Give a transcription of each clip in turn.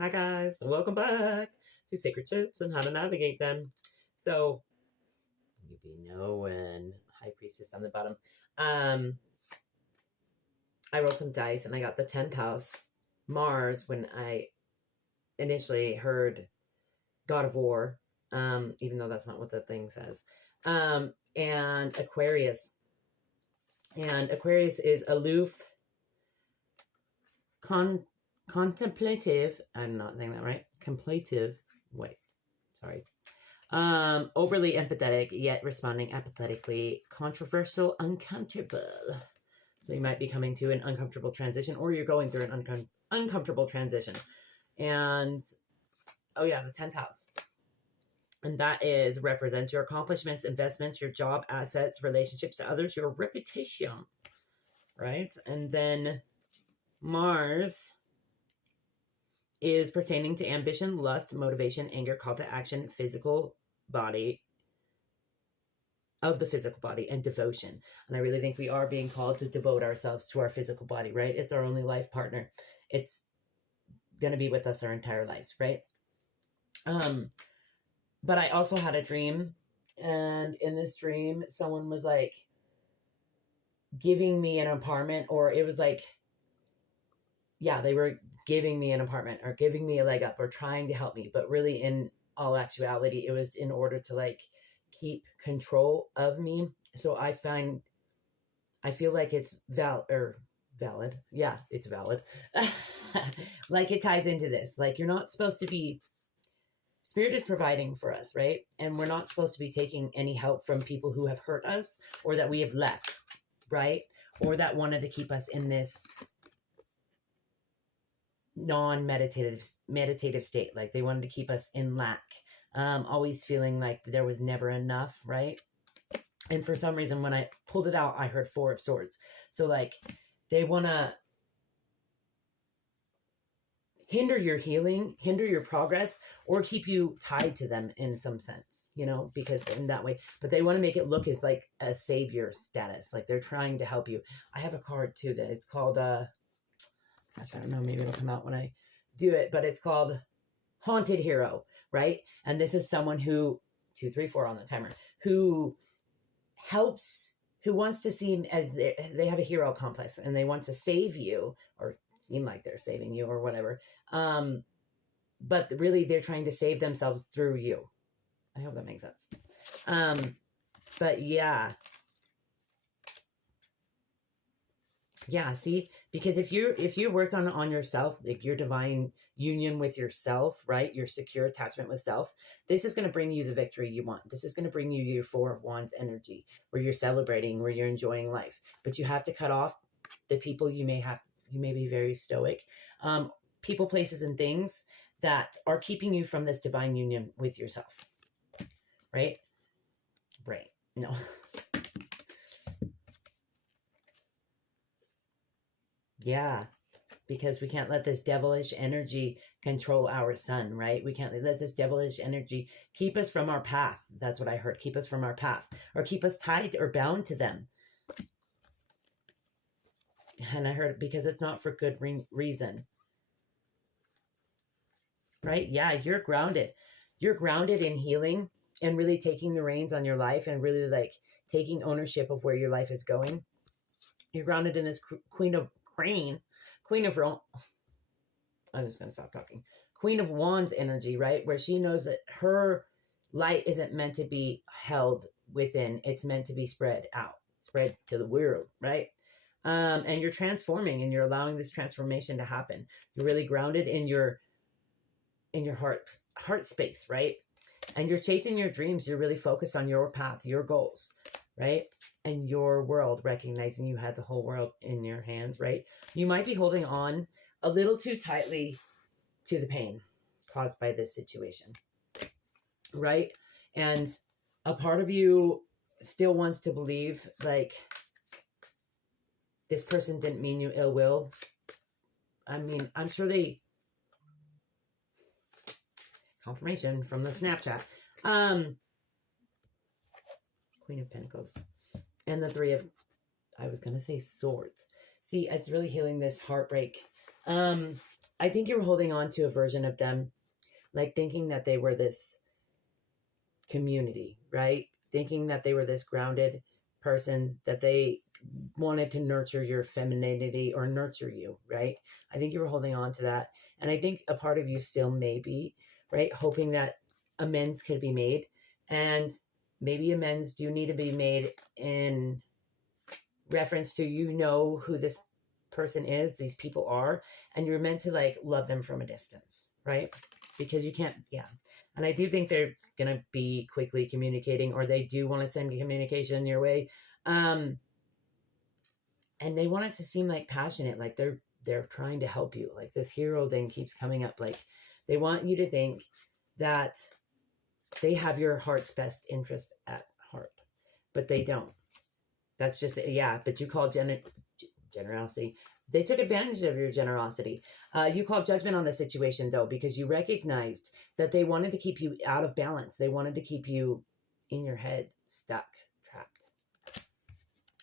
Hi guys, welcome back to Sacred Shits and how to navigate them. So you be knowing High Priestess on the bottom. Um I rolled some dice and I got the 10th house Mars when I initially heard God of War, even though that's not what the thing says. And Aquarius. And Aquarius is aloof, contemplative. I'm not saying that right. Contemplative. Wait, sorry. Overly empathetic, yet responding apathetically, controversial, uncomfortable. So you might be coming to an uncomfortable transition, or you're going through an uncomfortable transition. And oh yeah, the 10th house. And that is represents your accomplishments, investments, your job, assets, relationships to others, your reputation, right? And then Mars is pertaining to ambition, lust, motivation, anger, call to action, physical body, of the physical body, and devotion. And I really think we are being called to devote ourselves to our physical body, right? It's our only life partner. It's going to be with us our entire lives, right? But I also had a dream, and in this dream, someone was like giving me an apartment, or it was like, yeah, they were giving me an apartment or giving me a leg up or trying to help me. But really, in all actuality, it was in order to like keep control of me. So I feel like it's valid. Yeah, it's valid. Like it ties into this. Like you're not supposed to be, Spirit is providing for us, right? And we're not supposed to be taking any help from people who have hurt us or that we have left, right? Or that wanted to keep us in this meditative state. Like they wanted to keep us in lack, always feeling like there was never enough, right? And for some reason, when I pulled it out, I heard Four of Swords. So like they want to hinder your healing, hinder your progress, or keep you tied to them in some sense, because in that way, but they want to make it look as like a savior status. Like they're trying to help you. I have a card too that it's called, gosh, I don't know, maybe it'll come out when I do it, but it's called Haunted Hero, right? And this is someone who, 2, 3, 4 on the timer, who helps, who wants to seem as they have a hero complex and they want to save you or seem like they're saving you or whatever. But really they're trying to save themselves through you. I hope that makes sense. But yeah, see, because if you work on yourself, like your divine union with yourself, right, your secure attachment with self, this is going to bring you the victory you want. This is going to bring you your Four of Wands energy, where you're celebrating, where you're enjoying life. But you have to cut off the people you may be very stoic, people, places, and things that are keeping you from this divine union with yourself, right? No. Yeah, because we can't let this devilish energy control our sun, right? We can't let this devilish energy keep us from our path. That's what I heard. Keep us from our path, or keep us tied or bound to them. And I heard because it's not for good reason, right? Yeah, you're grounded. You're grounded in healing and really taking the reins on your life and really like taking ownership of where your life is going. You're grounded in this Queen of I'm just going to stop talking. Queen of Wands energy, right? Where she knows that her light isn't meant to be held within. It's meant to be spread out, spread to the world, right? And you're transforming and you're allowing this transformation to happen. You're really grounded in your heart space, right? And you're chasing your dreams. You're really focused on your path, your goals, right? And your world, recognizing you had the whole world in your hands, right? You might be holding on a little too tightly to the pain caused by this situation, right? And a part of you still wants to believe like this person didn't mean you ill will. I mean, I'm sure confirmation from the Snapchat. Queen of Pentacles and the Three of, I was going to say Swords. See, it's really healing this heartbreak. I think you're holding on to a version of them, like thinking that they were this community, right? Thinking that they were this grounded person, that they wanted to nurture your femininity or nurture you, right? I think you were holding on to that. And I think a part of you still may be, right? Hoping that amends could be made. And maybe amends do need to be made in reference to, you know, who this person is, these people are, and you're meant to like love them from a distance, right? Because you can't, yeah. And I do think they're going to be quickly communicating, or they do want to send communication your way. And they want it to seem like passionate, like they're trying to help you. Like this hero thing keeps coming up. Like they want you to think that they have your heart's best interest at heart, but they don't. That's just, yeah, but you call generosity. They took advantage of your generosity. You called judgment on the situation, though, because you recognized that they wanted to keep you out of balance. They wanted to keep you in your head, stuck, trapped.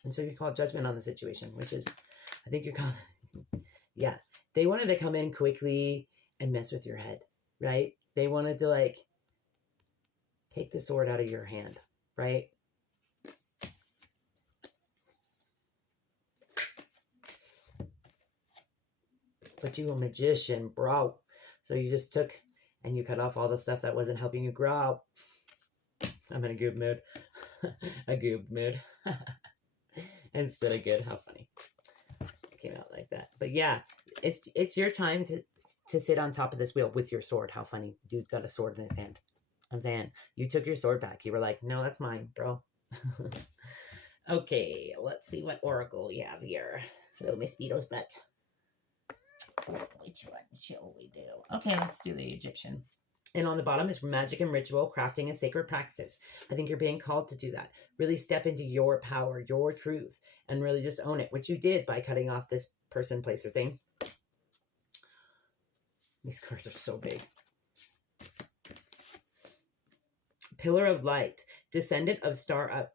And so you called judgment on the situation, which is, I think you're calling, yeah. They wanted to come in quickly and mess with your head, right? They wanted to, like, take the sword out of your hand, right? But you a magician, bro. So you just took and you cut off all the stuff that wasn't helping you grow. I'm in a good mood. A good mood. Instead of good. How funny. It came out like that. But yeah, it's your time to sit on top of this wheel with your sword. How funny. Dude's got a sword in his hand. I'm saying, you took your sword back. You were like, no, that's mine, bro. Okay, let's see what oracle you have here. Hello, Miss Beatles butt. Which one shall we do? Okay, let's do the Egyptian. And on the bottom is magic and ritual, crafting a sacred practice. I think you're being called to do that. Really step into your power, your truth, and really just own it, which you did by cutting off this person, place, or thing. These cards are so big. Pillar of light, descendant of star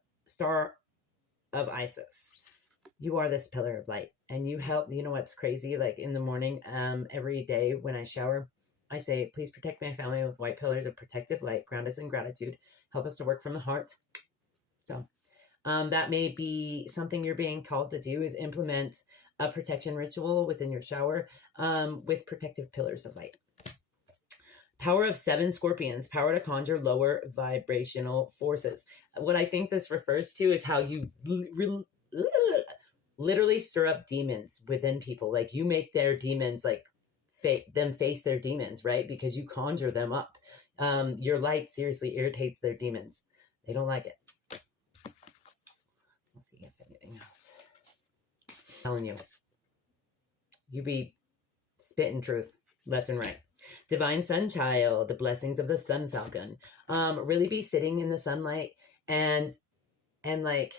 of Isis. You are this pillar of light, and you help. You know what's crazy? Like in the morning, every day when I shower, I say, please protect my family with white pillars of protective light, ground us in gratitude, help us to work from the heart. So that may be something you're being called to do, is implement a protection ritual within your shower with protective pillars of light. Power of 7 scorpions, power to conjure lower vibrational forces. What I think this refers to is how you literally stir up demons within people. Like you make their demons, like them face their demons, right? Because you conjure them up. Your light seriously irritates their demons. They don't like it. Let's see if anything else. I'm telling you, you be spitting truth left and right. Divine sun child, the blessings of the sun falcon. Really be sitting in the sunlight and like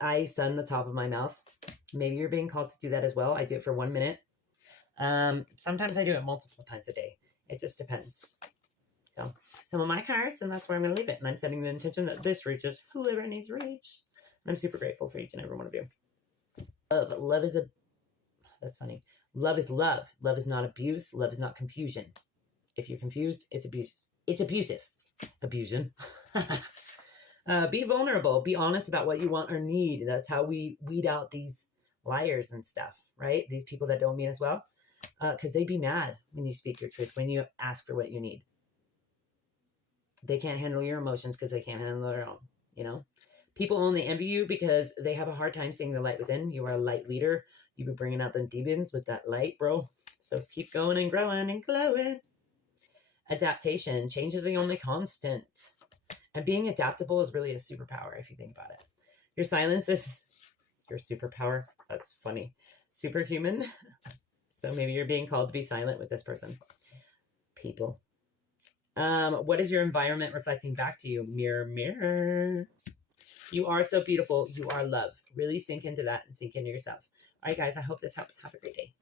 I sun the top of my mouth. Maybe you're being called to do that as well. I do it for 1 minute. Sometimes I do it multiple times a day. It just depends. So some of my cards, and that's where I'm going to leave it. And I'm setting the intention that this reaches whoever it needs to reach. And I'm super grateful for each and every one of you. Love is that's funny. Love is love. Love is not abuse. Love is not confusion. If you're confused, it's abuse. It's abusive. Abusing. Be vulnerable. Be honest about what you want or need. That's how we weed out these liars and stuff, right? These people that don't mean as well. Because they be mad when you speak your truth, when you ask for what you need. They can't handle your emotions because they can't handle their own, you know? People only envy you because they have a hard time seeing the light within. You are a light leader. You be bringing out the demons with that light, bro. So keep going and growing and glowing. Adaptation. Change is the only constant. And being adaptable is really a superpower if you think about it. Your silence is your superpower. That's funny. Superhuman. So maybe you're being called to be silent with this person. People. What is your environment reflecting back to you? Mirror, mirror. You are so beautiful. You are love. Really sink into that and sink into yourself. All right, guys, I hope this helps. Have a great day.